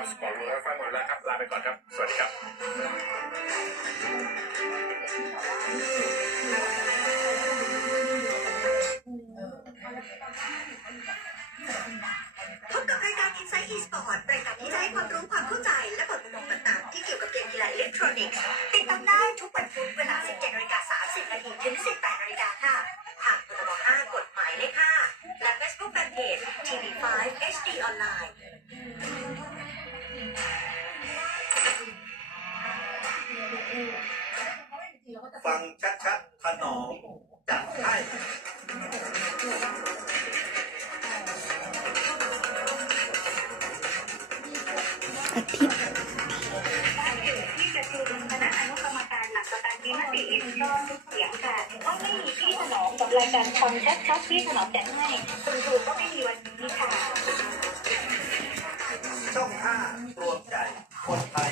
ครับสปอร์ตรู้แล้วฟังหมดแล้วครับ ลาไปก่อนครับ สวัสดีครับพบกับรายการ Insight eSport รายการที่จะให้ความรู้ความเข้าใจ และเปิดมุมมองต่างๆ ที่เกี่ยวกับเกมกีฬาอิเล็กทรอนิกส์ติดตามได้ทุกวันพุธเวลา 17นาฬิกา30นาทีถึง 18นาฬิกาค่ะทางกทบ5กฎหมายเลข5และ Facebook Fanpage TV5 HD Online ฟังชัดๆถนอมจัดให้อาทิตย์ที่จะชูคณะอนุกรรมการหลักประกันมีมติเห็นชอบทุกเสียงค่ะว่าไม่มีพี่ถนอมกับรายการฟังชัดๆพี่ถนอมจัดให้คุณครูก็ไม่มีวันนี้ค่ะ ช่องห้ารวมใจคนไทย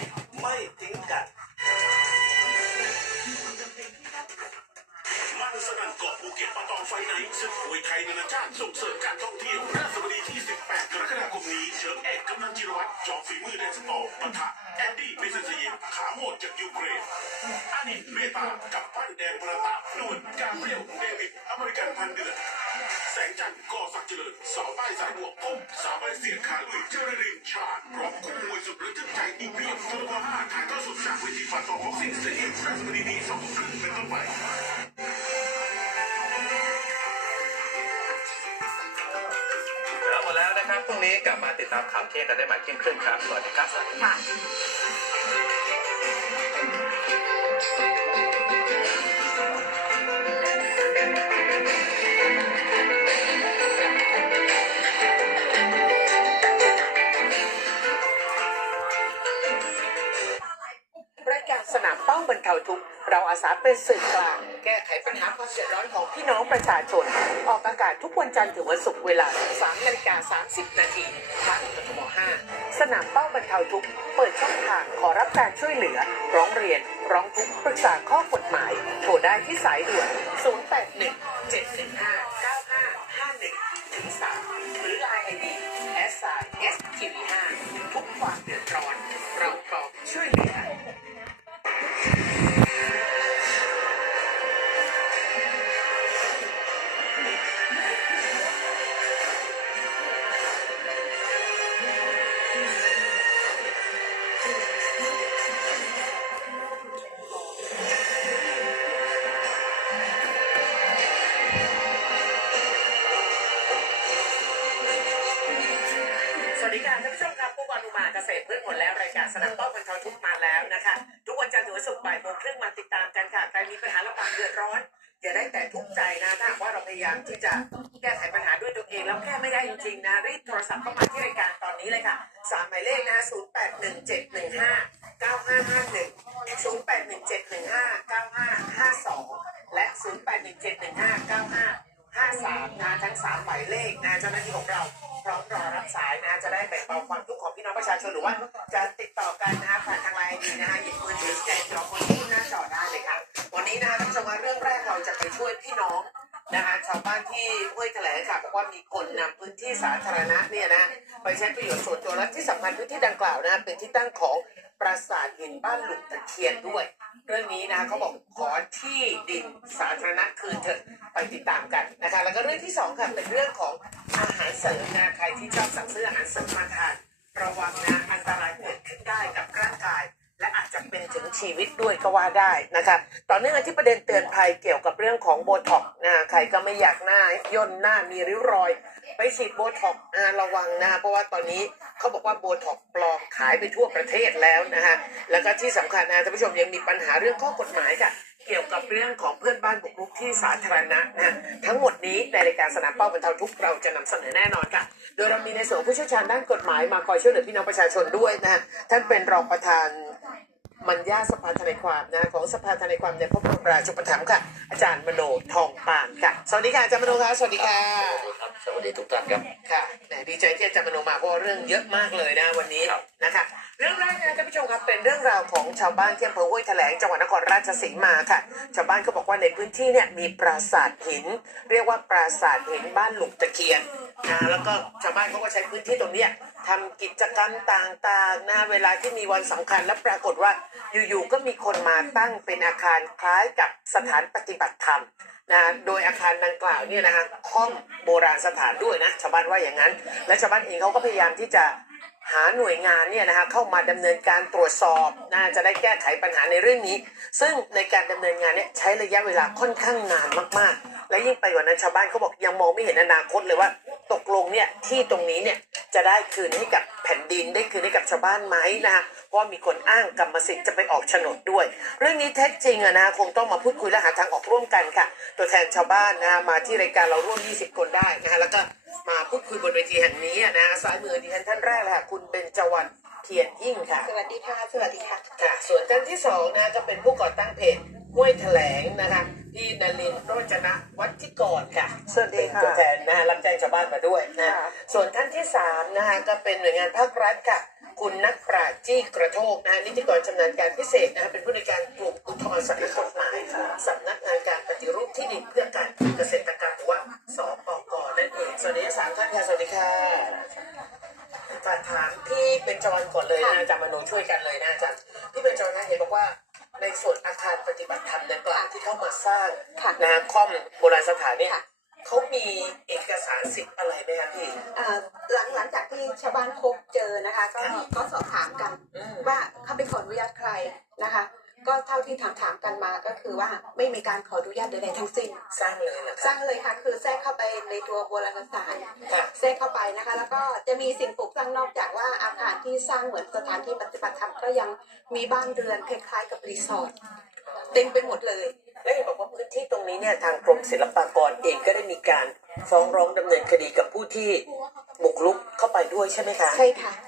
านาชาติส่งเสริมการท่องเที่ยวพระสบดีที่ 18 กรกฎาคมนี้เชิญเอกกำนันจิรวัตรจอมฝีมือแดนสตอร์ปะทะแอนดี้เบเซนเซเยขาโหดจากยูเครนอานินเมตากับปั้นแดงประตาบนวลกาเบรียลเดวิดอเมริกันพันเดือนแสงจันทร์ก่อศักเจริญสาวใต้สายบวกก้มสาวใบเสียงขาลุยเจริญรินชาพร้อมคู่มวยสุดระทึกใจอีกเพียบโทรห้าถ่ายทอดสดจากเวทีปะตองบ็อกซิ่งเตเดียมพระสบดีนี้สองทุ่มครึ่งเป็นต้นไป ครับพรุ่งนี้กลับมาติดตามข่าวเที่ยงกันได้ใหม่เที่ยงครึ่งครับสวัสดีครับสวัสดีค่ะ เราอาสาเป็นสื่อกลางแก้ไขปัญหาความเดือดร้อนของพี่น้องประชาชน ออกอากาศทุกวันจันทร์ถึงวันศุกร์เวลา3นาฬิกา30 นาทีทางกทม5สนามเป้าบรรเทาทุกข์เปิดช่องทางขอรับการช่วยเหลือ ร้องเรียน ร้องทุกข์ปรึกษาข้อกฎหมาย โทรได้ที่สายด่วน 081 715 9551ถึง3หรือ Line ID S I S T V 5ทุกความเดือด แล้วรายการสนามเป้าบรรเทาทุกมาแล้วนะคะ ทุกวันจันทร์ถึงวันศุกร์บ่ายโมงครึ่งมาติดตามกันค่ะใครมีปัญหาระบาดเดือดร้อนอย่าได้แต่ทุกข์ใจนะถ้าว่าเราพยายามที่จะแก้ไขปัญหาด้วยตัวเอง แล้วแก้ไม่ได้จริงๆนะรีบโทรศัพท์เข้ามาที่รายการตอนนี้เลยค่ะสามหมายเลขนะ0 8 1 7 1 5 9 5 5 1 0 8 1 7 1 5 9 5 5 2และ0 8 1 7 1 5 9 5 5 3นะทั้งสามหมายเลขนะเจ้าหน้าที่ของเราพร้อมรอรับสายนะจะได้แบ่งเบาความทุกข์ของพี่น้องประชาชนหรือว่า รณะเนี่ยนะไปใช้ประโยชน์ส่วนตัวและที่สำคัญพื้นที่ดังกล่าวนะเป็นที่ตั้งของปราสาทหินบ้านหลุมตะเคียนด้วย เรื่องนี้นะเขาบอกขอที่ดินสาธารณะคืนเถอะไปติดตามกันนะคะแล้วก็เรื่องที่สองค่ะเป็นเรื่องของอาหารเสริมนะใครที่ชอบสั่งซื้ออาหารเสริมมาทานระวังนะอันตรายเกิด ชีวิตด้วยก็ว่าได้นะคะ ต่อเนื่องที่ประเด็นเตือนภัยเกี่ยวกับเรื่องของโบท็อกนะใครก็ไม่อยากหน้าย่นหน้ามีริ้วรอย ไปฉีดโบท็อกนะระวังนะเพราะว่าตอนนี้เขาบอกว่าโบท็อกปลอมขายไปทั่วประเทศแล้วนะฮะแล้วก็ที่สำคัญนะท่านผู้ชมยังมีปัญหาเรื่องข้อกฎหมายค่ะเกี่ยวกับเรื่องของเพื่อนบ้านบุกรุกที่สาธารณะนะทั้งหมดนี้ในรายการสนามเป้าบรรเทาทุกข์เราจะนำเสนอแน่นอนค่ะ โดยเรามีในส่วนผู้เชี่ยวชาญด้านกฎหมายมาคอยช่วยเหลือพี่น้องประชาชนด้วยนะท่านเป็นรองประธาน มัญญาสภาทนายความนะของสภาทนายความในพระบรมราชูปถัมภ์ค่ะ อาจารย์มโนทองปานค่ะ สวัสดีค่ะอาจารย์มโนค่ะสวัสดีค่ะครับสวัสดีทุกท่านครับค่ะแหม ดีใจที่อาจารย์มโนมาเพราะว่าเรื่องเยอะมากเลยนะวันนี้ครับนะคะเรื่องแรกนะท่านผู้ชมครับเป็นเรื่องราวของชาวบ้านที่อำเภอห้วยแถลงจังหวัดนครราชสีมาค่ะ ชาวบ้านก็บอกว่าในพื้นที่เนี่ยมีปราสาทหิน เรียกว่าปราสาทหินบ้านหลุมตะเคียนนะแล้วก็ชาวบ้านเขาก็ใช้พื้นที่ตรงเนี้ยทำกิจกรรมต่างๆนะเวลาที่มีวันสำคัญและปรากฏว่าอยู่ๆก็มีคนมาตั้งเป็นอาคารคล้ายกับสถานปฏิบัติธรรมนะโดยอาคารดังกล่าวเนี่ยนะฮะห้องโบราณสถานด้วยนะชาวบ้านว่าอย่างนั้นและชาวบ้านเองเขาก็พยายามที่จะหาหน่วยงานเนี่ยนะฮะเข้ามาดำเนินการตรวจสอบนะจะได้แก้ไขปัญหาในเรื่องนี้ ซึ่งในการดำเนินงานเนี่ยใช้ระยะเวลาค่อนข้างนานมากๆ และยิ่งไปกว่านั้นชาวบ้านเขาบอกยังมองไม่เห็นอนาคตเลยว่า ตกลงเนี่ยที่ตรงนี้เนี่ยจะได้คืนให้กับแผ่นดินได้คืนให้กับชาวบ้านไหมนะฮะเพราะมีคนอ้างกรรมสิทธิ์จะไปออกโฉนดด้วย เรื่องนี้แท้จริงอะนะคงต้องมาพูดคุยและหาทางออกร่วมกันค่ะ ตัวแทนชาวบ้านนะมาที่รายการเราร่วม 20 คนได้นะฮะแล้วก็ มาพูดคุยบนเวทีแห่งนี้อะนะซ้ายมือดิฉันท่านแรกเลยค่ะคุณเบญจวรรณเพียรยิ่งค่ะ สวัสดีค่ะ สวัสดีค่ะ ค่ะ ส่วนท่านที่สองนะก็เป็นผู้ก่อตั้งเพจห้วยแถลงนะคะพี่นลินทร์โรจนะวัชิกรค่ะสวัสดีค่ะเป็นตัวแทนนะฮะรับแจ้งชาวบ้านมาด้วยนะค่ะส่วนท่านที่สามนะคะก็เป็นหน่วยงานภาครัฐค่ะ คุณนักปราชญ์จี้กระโทกนะฮะนิติกรชำนาญการพิเศษนะฮะเป็นผู้ในวยการกลุ่มอุทธรณ์สันติกฎหมายสำนักงานการปฏิรูปที่ดินเพื่อการเกษตรกรรม วัสดีทั้งสามท่านค่ะ สวัสดีค่ะฝากถามพี่เป็นจวันก่อนเลยนะอาจารย์มโนช่วยกันเลยนะอาจารย์พี่เป็นจวันนะเห็นบอกว่าในส่วนอาคารปฏิบัติธรรมดังกล่าวที่เข้ามาสร้างค่ะนะฮะคอมโบราณสถานเนี่ยค่ะ เขามีเอกสารสิทธิ์อะไรไหมครับพี่ อ่าหลังหลังจากที่ชาวบ้านพบเจอนะคะ ก็ก็สอบถามกันอืมว่าเขาไปขออนุญาตใครนะคะ ก็เท่าที่ถามถามๆกันมาก็คือว่าไม่มีการขออนุญาตใดๆทั้งสิ้น สร้างเลยนะคสรับร้างเลยค่ะ คือแทรกเข้าไปในตัวโบราณสถานค่ะ แทรกเข้าไปนะคะ แล้วก็จะมีสิ่งปลูกสร้างนอกจากว่าอาคารที่สร้างเหมือนสถานที่ปฏิบัติธรรมก็ยังมีบ้านเรือนคล้ายๆกับรีสอร์ทเต็มไปหมดเลย และเห็นบอกว่าพื้นที่ตรงนี้เนี่ยทางกรมศิลปากรเองก็ได้มีการฟ้องร้องดำเนินคดีกับผู้ที่บุกรุกเข้าไปด้วยใช่ไหมคะ ใช่ค่ะอ๋อ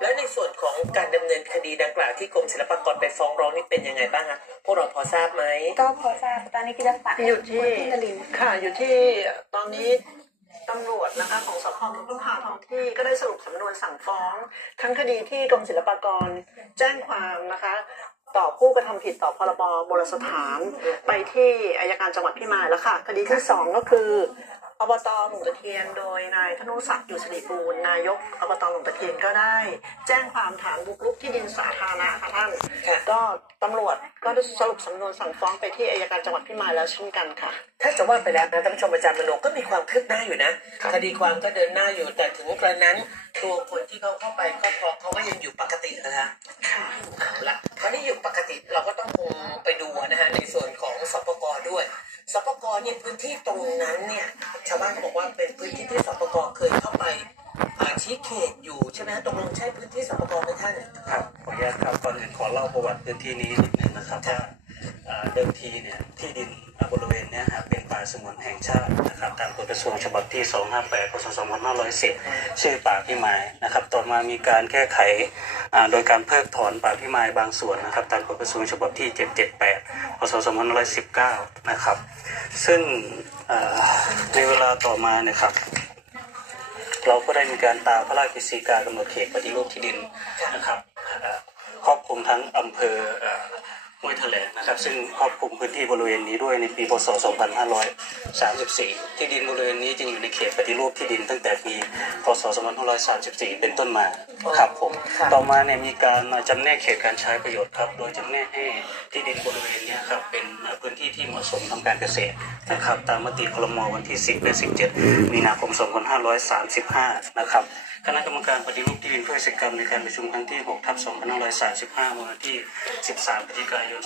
แล้วในส่วนของการดำเนินคดีดังกล่าวที่กรมศิลปากรไปฟ้องร้องนี่เป็นยังไงบ้างคะพวกเราพอทราบไหมก็พอทราบตอนนี้พี่จะฝากอยู่ที่คุณนลินทร์ค่ะอยู่ที่ตอนนี้ตำรวจนะคะของสพเมืองพุทธาท้องที่ก็ได้สรุปสำนวนสั่งฟ้อง ทั้งคดีที่กรมศิลปากรแจ้งความนะคะต่อผู้กระทำผิดต่อพรบโบราณสถาน ไปที่อายการจังหวัดพิมายแล้วค่ะ คดีที่สองก็คือ อบตหลวงตะเคียนโดยนายธนุศักดิ์อยู่สิริบูรณ์นายกอบตหลวงตะเคียนก็ได้ แจ้งความฐานบุกรุกที่ดินสาธารณะค่ะท่านค่ะก็ตำรวจก็ได้สรุปสำนวนสั่งฟ้องไปที่อายการจังหวัดพิมายแล้วเช่นกันค่ะ ถ้าจะว่าไปแล้วนะท่านผู้ชมอาจารย์มโนก็มีความคืบหน้าอยู่นะคดีความก็เดินหน้าอยู่แต่ถึงกระนั้นตัวคนที่เขาเข้าไปครอบครองเขาก็ยังอยู่ปกตินะคะเอาละคราวนี้อยู่ปกติเราก็ต้องคงไปดูนะฮะในส่วนของสปกด้วย สปกเนี่ยพื้นที่ตรงนั้นเนี่ยชาวบ้านเขาบอกว่าเป็นพื้นที่ที่สปกเคยเข้าไปอ่าชี้เขตอยู่ใช่ไหมฮะตกลงใช่พื้นที่สปกไหมท่าน ครับขออนุญาตครับก่อนอื่นขอเล่าประวัติพื้นที่นี้นิดนึงนะครับว่า เดิมทีเนี่ยที่ดินบริเวณเนี้ยฮะเป็นป่าสงวนแห่งชาตินะครับตามกฎกระทรวงฉบับที่ 258พศ2510 ชื่อป่าพิมายนะครับต่อมามีการแก้ไขโดยการเพิกถอนป่าพิมายบางส่วนนะครับตามกฎกระทรวงฉบับที่ 778พศ2519 นะครับ ซึ่งในเวลาต่อมาเนะครับเราก็ได้มีการตามพระราชกฤษฎีกากำหนดเขตปฏิรูปที่ดินนะครับเอ่อครอบคลุมทั้งอำเภออ ห้วยแถลงนะครับ ซึ่งครอบคลุมพื้นที่บริเวณนี้ด้วยในปีพศ 2534 ที่ดินบริเวณนี้จึงอยู่ในเขตปฏิรูปที่ดินตั้งแต่ปีพศ 2534 เป็นต้นมาครับผมครับต่อมาเนี่ยมีการจำแนกเขตการใช้ประโยชน์ครับ โดยจำแนกให้ที่ดินบริเวณเนี้ครับเป็นพื้นที่ที่เหมาะสมทำการเกษตรนะครับตามมติคลมวันที่ 10และ17 มีนาคม 2535 นะครับคณะกรรมการปฏิรูปที่ดินเพื่อกิจกรรมในการประชุมครั้งที่6ทับ2535วันที่ 13พฤศจิกายนน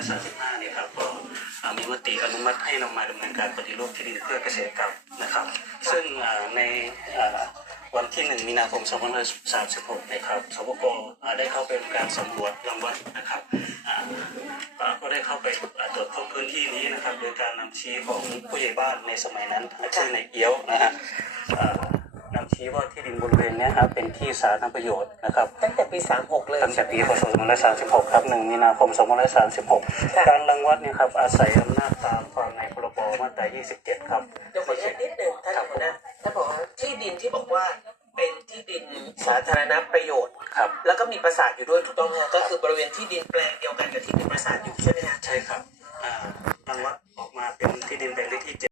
2535 เนี่ยครับก็มีมติอนุมัติให้นำมาดำเนินการปฏิรูปที่ดินเพื่อเกษตรกรรมนะครับ ซึ่งในวันที่ 1 มีนาคม 2536 นะครับสปกอ่าได้เข้าไปทำการสำรวจรังวัดนะครับก็ได้เข้าไปตรวจพบพื้นที่นี้นะครับ โดยการนำชี้ของผู้ใหญ่บ้านในสมัยนั้นชื่อในเอี้ยวนะฮะ ชี้ว่าที่ดินบริเวณเนี้ยครับเป็นที่สาธารณประโยชน์นะครับตั้งแต่ปี 36 เลยตั้งแต่ปีพศ2536 ครับ 1 มีนาคม 2536 การรังวัดเนี่ยครับอาศัยอำนาจตามความในพรบมาตรา 27 ครับเดี๋ยวขออนุญาตนิดหนึ่งท่านหัวหน้าท่านบอกว่าที่ดินที่บอกว่าเป็นที่ดินสาธารณประโยชน์ครับแล้วก็มีปราสาทอยู่ด้วยถูกต้องไหมฮะก็คือบริเวณที่ดินแปลงเดียวกันกับที่มีปราสาทอยู่ใช่ไหมฮะใช่ครับ